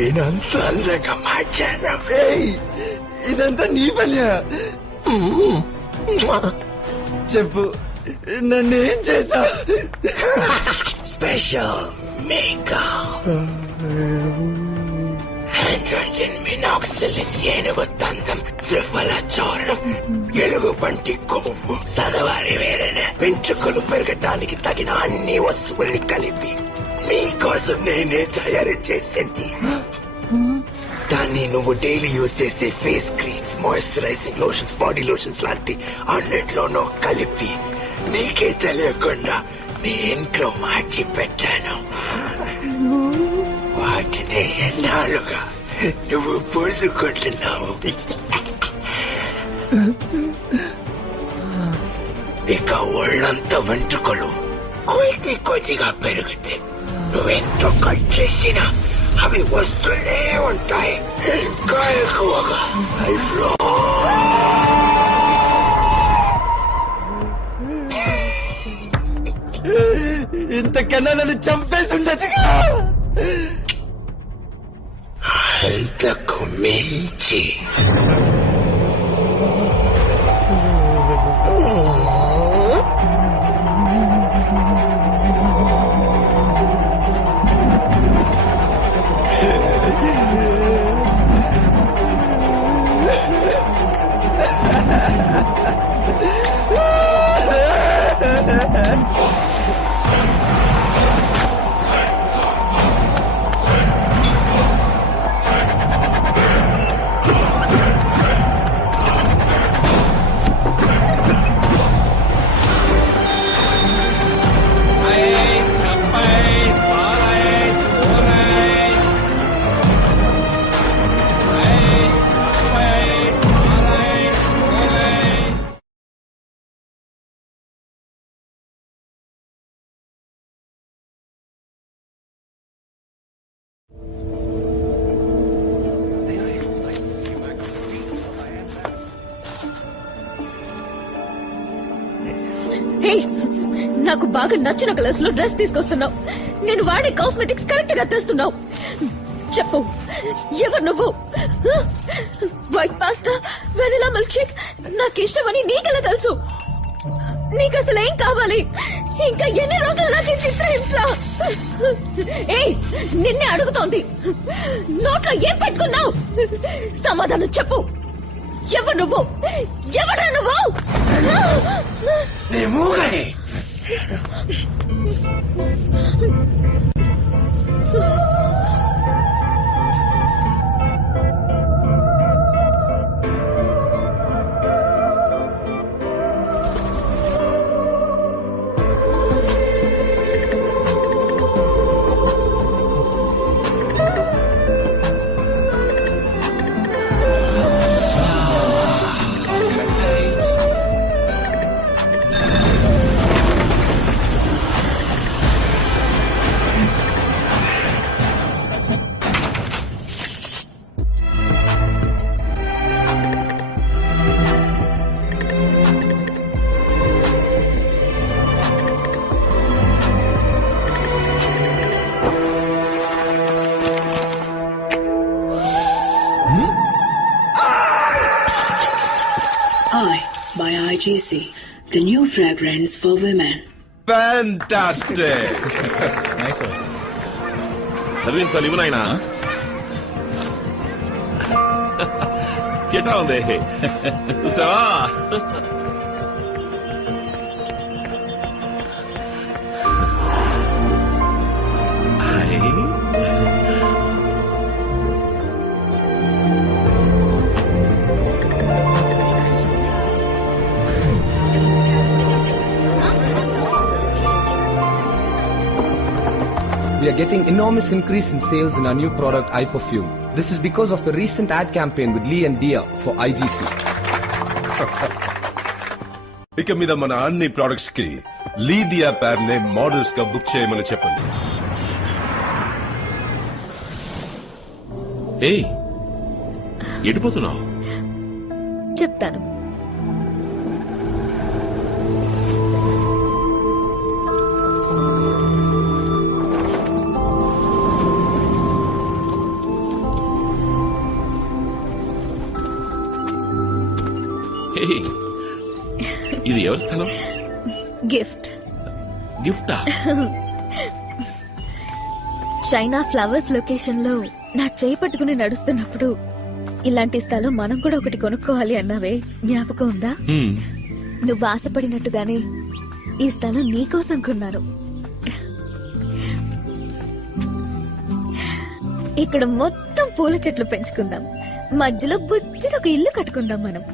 నేనంత అందంగా మార్చాను. ఇదంతా నీ పని. చెప్పు, నన్నేం చేశా? స్పెషల్ మేకప్, హైడ్రోజన్ మినాక్సిలిన్, ఏనుగు తందం, త్రిఫల చూర్ణం, ఎలుగు బంటి కొవ్వు, సదవారి వేరైన వెంట్రుకలు పెరగటానికి తగిన అన్ని వస్తువుల్ని కలిపి నీకోసం నేనే తయారు చేసింది. దాన్ని నువ్వు డైలీ యూజ్ చేసే face creams, moisturising lotions, body lotions లాంటి అన్నిట్లోనూ కలిపి నీకే తెలియకుండా నీ ఇంట్లో మార్చి పెట్టాను. వాటిని ఎన్నాళ్ళుగా నువ్వు పూసుకుంటున్నావు. ఇక ఒళ్ళంతా వెంట్రుకలు కొద్దిగా పెరిగితే నువ్వెంతో కట్ చేసినా అవి వస్తూనే ఉంటాయి. ఇంకా ఎక్కువగా లైఫ్లో ఇంతకన్నా నన్ను చంపేసి ఉండొచ్చుగా. అంతకు మించి నాకు బాగా నచ్చిన కలర్స్ లో డ్రెస్ తీసుకొస్తున్నావు. నేను వాడే కాస్మెటిక్స్ కరెక్ట్ గా తెస్తున్నావు. చెప్పు, ఎవరు నువ్వు? White pasta, vanilla milk shake నాకు ఇష్టమని నీకెలా తెలుసు? నీకు అసలు ఏం కావాలి? ఇంకా ఎన్ని రోజులు నాకు చిత్రహింస? నిన్నే అడుగుతోంది. నోట్లో ఏం పెట్టుకున్నావు? సమాధానం చెప్పు. ఎవరు నువ్వు? ఎవరా నువ్వు? By IGC, the new fragrance for women. Fantastic! Nice one. చదివింది సార్ ఇవ్వనాయనా. ఎట్లా ఉంది చూసావా? We are getting enormous increase in sales in our new product, iPerfume. This is because of the recent ad campaign with Lee and Dia for IGC. ఇక మీద మన అన్ని products కి లీదియా పేర్ నే మోడల్స్ గా బుక్ చేయమని చెప్పండి. ఏయ్, ఎడిపోతున్నావు? చెప్తాను. ఏయ్, ఇది ఎవరి స్థలం? గిఫ్ట్. గిఫ్టా? చైనా ఫ్లవర్స్ లొకేషన్ లో నా చేయి పట్టుకుని నడుస్తున్నప్పుడు ఇలాంటి స్థలం మనం కూడా ఒకటి కొనుక్కోవాలి అన్నావే, జ్ఞాపకం ఉందా? నువ్వు ఆశపడినట్టుగానే ఈ స్థలం నీకోసం కొన్నాను. ఇక్కడ మొత్తం పూల చెట్లు పెంచుకుందాం, మధ్యలో బుజ్జిది ఒక ఇల్లు కట్టుకుందాం. మనం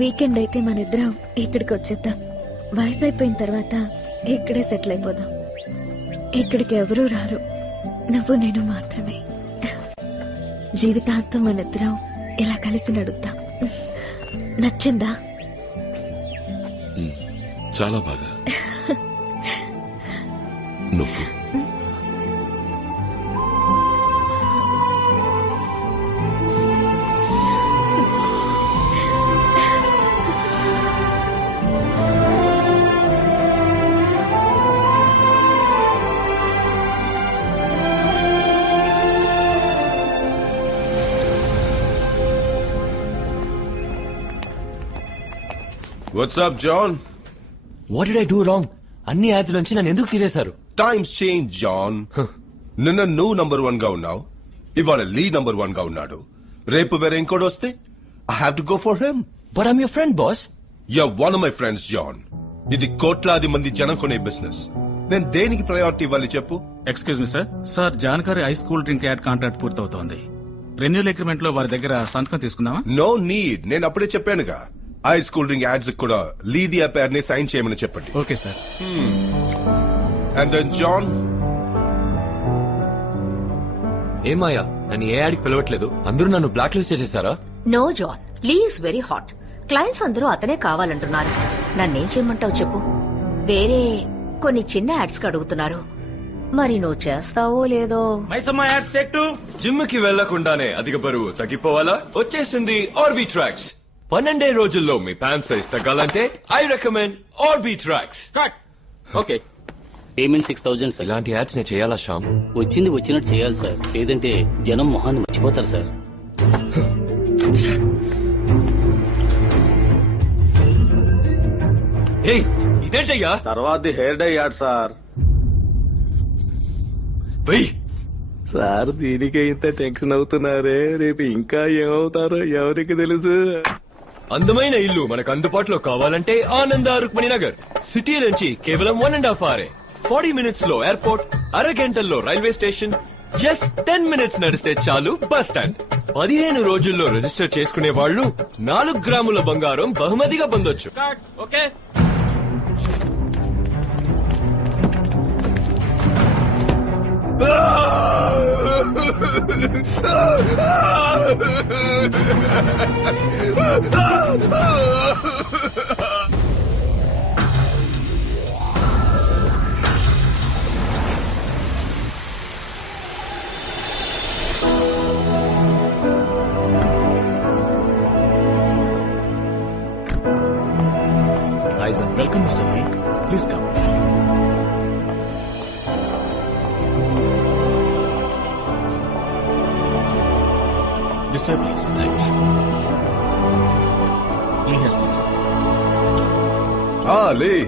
వీకెండ్ అయితే మన ఇద్దరం ఇక్కడికి వచ్చేద్దాం. వయసు అయిపోయిన తర్వాత ఇక్కడే సెటిల్ అయిపోదాం. ఇక్కడికి ఎవరూ రారు, నువ్వు నేను మాత్రమే. జీవితాంతం మన ఇద్దరం ఇలా కలిసి నడుద్దాం. నచ్చిందా? చాలా బాగా. నువ్వు What's up, John? What did I do wrong? అన్ని యాడ్స్ నుంచి నన్ను ఎందుకు తీసేశారు? Times change, John. నిన్న నువ్వు నంబర్ 1 గా ఉన్నావు, ఇవాళ లీ నంబర్ 1 గా ఉన్నాడు. రేపు వేరే ఇంకోటి వస్తే I have to go for him. But I'm your friend boss. You're one of my friends, John. ఇది కోట్లాది మంది జనం కొనే బిజినెస్. నేను దేనికి ప్రయారిటీ ఇవ్వాలి చెప్పు? Excuse me sir. సార్ జాన్కారీ ice cool drink ad contract పూర్తవుతోంది. రెన్యూల్ అగ్రిమెంట్ లో వారి దగ్గర సంతకం తీసుకుందామా? No need. నేను అప్పుడే చెప్పానుగా, ఐస్ కూల్ డ్రింక్ యాడ్స్ కూడా లీదియా పేర్ ని సైన్ చేయమని చెప్పండి. Okay sir. And then John, ఏమాయా, నన్ను ఏ యాడ్కి పిలవట్లేదు, అందరూ నన్ను బ్లాక్ లిస్ట్ చేసేసారా? No John, Lee is very hot. Clients అందరూ అతనే కావాలంటున్నారు. నన్నేం చేయమంటావు చెప్పు? వేరే కొన్ని చిన్న యాడ్స్ కి అడుగుతున్నారు, మరి నువ్వు చేస్తావో లేదో. Maisamma ads take 2. జిమ్ కి వెళ్లకుండానే అధిక బరువు తగ్గిపోవాలా? వచ్చేసింది ఆర్బీ ట్రాక్స్. 12 రోజుల్లో మీ ప్యాంట్ సైజ్ తగ్గాలంటే I recommend RB tracks. Cut. Okay, payment 6,000 sir. ఇలాంటి యాడ్స్ నేను చేయాలా శ్యామ్? వచ్చింది వచ్చినట్టు చేయాలి సార్, లేదంటే జనం మొహాన్ని మర్చిపోతారు సార్. ఏయ్, ఇదేంటయ్యా? తర్వాత హెయిర్ డై యాడ్ సార్. వెయ్, సార్ దీనికి ఇంత టెన్షన్ అవుతున్నారే, రేపు ఇంకా ఏమవుతారో ఎవరికి తెలుసు. అందమైన ఇల్లు మనకు అందుబాటులో కావాలంటే ఆనంద రుక్మిణి నగర్. సిటీ నుంచి కేవలం 1.5 hours. 40 minutes లో ఎయిర్పోర్ట్, అరగంటల్లో రైల్వే స్టేషన్, జస్ట్ 10 minutes నడిస్తే చాలు బస్ స్టాండ్. 15 రోజుల్లో రిజిస్టర్ చేసుకునే వాళ్ళు 4 గ్రాముల బంగారం బహుమతిగా పొందొచ్చు. Okay, hi sir. Welcome mister Lee, please come. This way, please. Thanks. Lee has come, sir. Lee,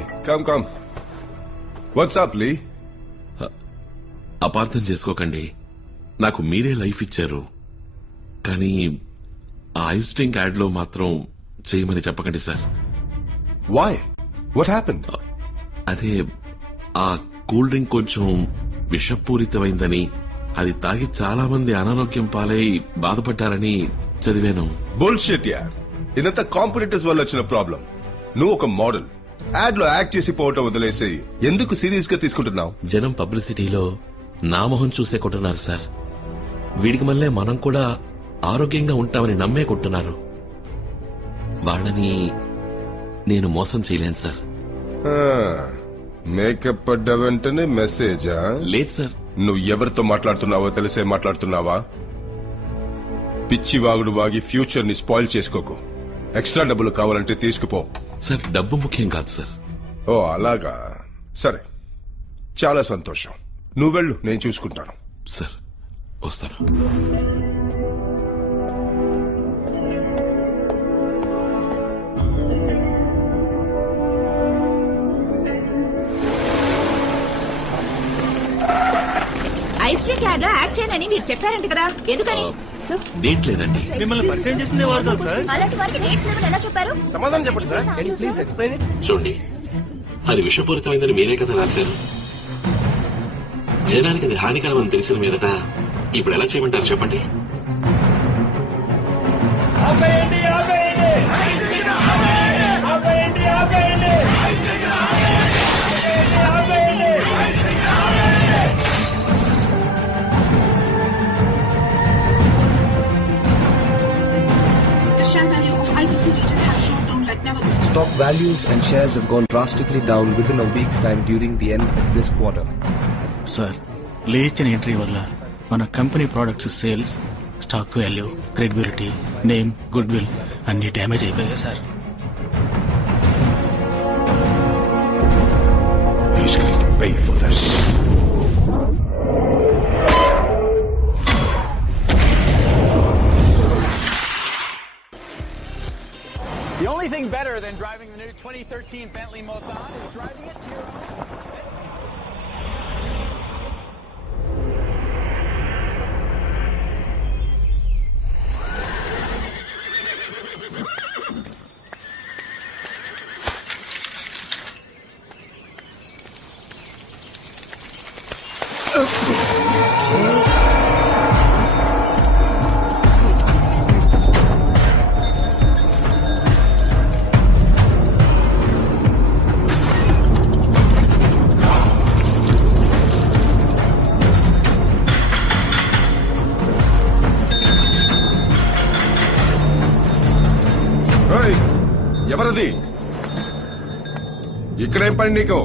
come. What's up, Lee? అపార్థం చేసుకోకండి, నాకు మీరే లైఫ్ ఇచ్చారు, కానీ ఆ ఐస్ డ్రింక్ యాడ్ లో మాత్రం చేయమని చెప్పకండి సార్. Why? What happened? అదే, ఆ కూల్ డ్రింక్ కొంచెం విషపూరితమైందని, అది తాగి చాలా మంది అనారోగ్యం పాలై బాధపడ్డారని చదివాను. బుల్షిట్ యార్. ఇదంతా కాంపిటీటర్స్ వల్ల వచ్చిన ప్రాబ్లం. నువ్వు ఒక మోడల్, యాడ్ లో యాక్ట్ చేసి పోవటం వదిలేసి ఎందుకు సీరియస్ గా తీసుకుంటున్నావు? జనం పబ్లిసిటీలో నా మొహం చూసే కొంటున్నారు సార్. వీడికి మళ్ళీ మనం కూడా ఆరోగ్యంగా ఉంటామని నమ్మే కొంటున్నారు. వాళ్ళని నేను మోసం చేయలేను సార్. మేకప్ పడ్డ వెంటనే మెసేజా? లేదు సార్. నువ్వు ఎవరితో మాట్లాడుతున్నావో తెలిసే మాట్లాడుతున్నావా? పిచ్చి వాగుడు వాగి ఫ్యూచర్ ని స్పాయిల్ చేసుకోకు. ఎక్స్ట్రా డబ్బులు కావాలంటే తీసుకుపో. సార్, డబ్బు ముఖ్యం కాదు సార్. ఓ అలాగా, సరే, చాలా సంతోషం. నువ్వు వెళ్ళు, నేను చూసుకుంటాను. సార్, వస్తాను. విజిటింగ్ కార్డ్ లో యాడ్ చేయనని మీరు చెప్పారంట కదా, ఎందుకని? డేట్ లేదండి. మిమ్మల్ని పరిచయం చేసిందే వారు కదా సార్. అలాంటి వారికి డేట్స్ లేవని ఎలా చెప్పారు? సమాధానం చెప్పండి సార్. Please explain it. చూడండి, అది విషపూరితమైందని మీరే కదా రాశారు. జనానికి అది హానికరమని తెలిసిన మీదట ఇప్పుడు ఎలా చేయమంటారు చెప్పండి? The share value of ITC region has dropped down like never before. Stock values and shares have gone drastically down within a week's time during the end of this quarter. Sir, లేచిన entry వల్ల మన company products sales, stock value, credibility, name, good will అన్ని damage అయిపోయాయి sir. He's going to pay for this. The only thing better than driving the new 2013 Bentley Mulsanne is driving it to your own. ఎవరది? ఇక్కడేం పని నీకు?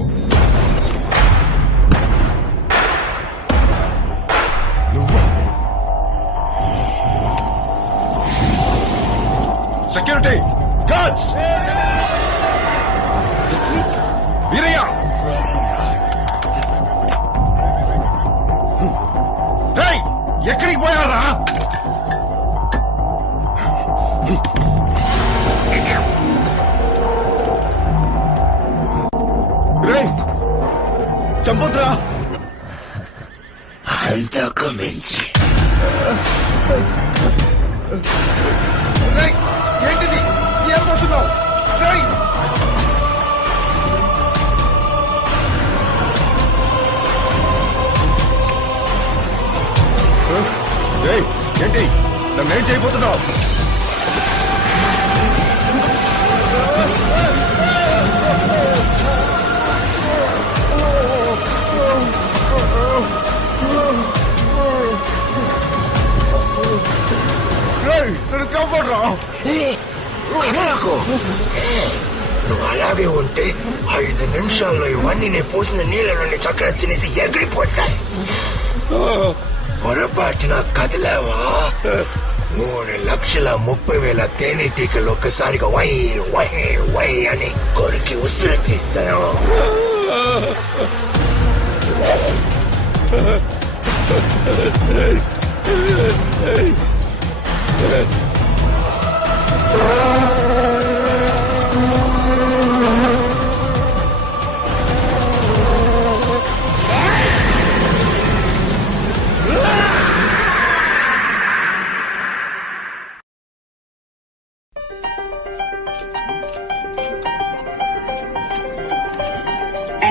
Security guards, Veeraiah, ఎక్కడికి పోయారా? చంపొద్దురా. అంతకు మించి ఏంటిది? ఏం పోతున్నావు? ఏంటి నన్నేం చేయబోతున్నావు? నువ్వు అలాగే ఉంటే 5 నిమిషాల్లో ఇవన్నీ నేను పోసిన నీళ్ళలోని చక్కెర తినేసి ఎగిరిపోతాయి. పొరపాటున కదిలేవా 3,30,000 తేనెటీకలు ఒక్కసారిగా వై వై వై అని కొరికి ఉసిరి తీస్తాను.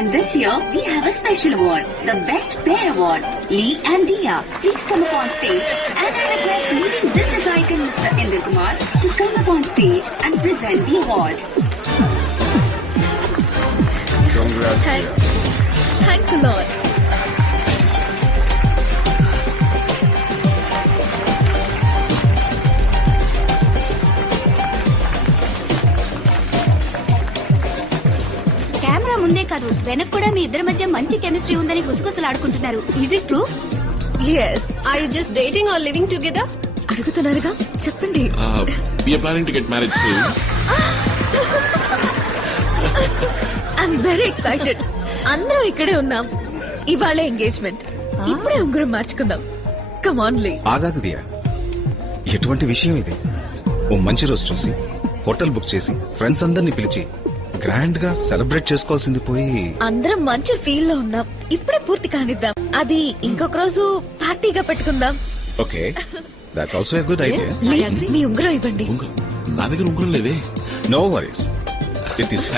And this year, we have a special award, the Best Pair Award. Lee and Dia, please come up on stage. And I request leading business icon Mr. Indra Kumar to come up on stage and present the award. Thanks a lot. Camera ముందే కాదు, వెనక కూడా మీ ఇద్దరి మధ్య మంచి chemistry ఉందని గుసగుసలాడుకుంటున్నారు. Is it true? Yes. Are you just dating or living together? అడుగుతున్నారుగా, చెప్పండి. We are planning to get married soon. I'm very excited. అందరం ఇక్కడే ఉన్నాం. ఇవాళే ఎంగేజ్మెంట్. ఇప్పుడే ఉంగరం మార్చుకుందాం. Come on, Lee. ఆగాకు దియా, ఎటువంటి విషయం ఇది? ఓ మంచి రోజు చూసి హోటల్ బుక్ చేసి ఫ్రెండ్స్ అందరినీ పిలిచి గ్రాండ్ గా సెలబ్రేట్ చేసుకోవాల్సింది పోయి అందరం మంచి ఫీల్ లో ఉన్నాం. ఇప్పుడే పూర్తి కానిద్దాం. అది ఇంకొక రోజు పార్టీగా పెట్టుకుందాం. Okay, that's also a good idea. Lee, మీ ఉంగరం ఇవ్వండి. నా దగ్గర ఉంగరం లేవే. నో వరీస్, ఇది తీసుకో.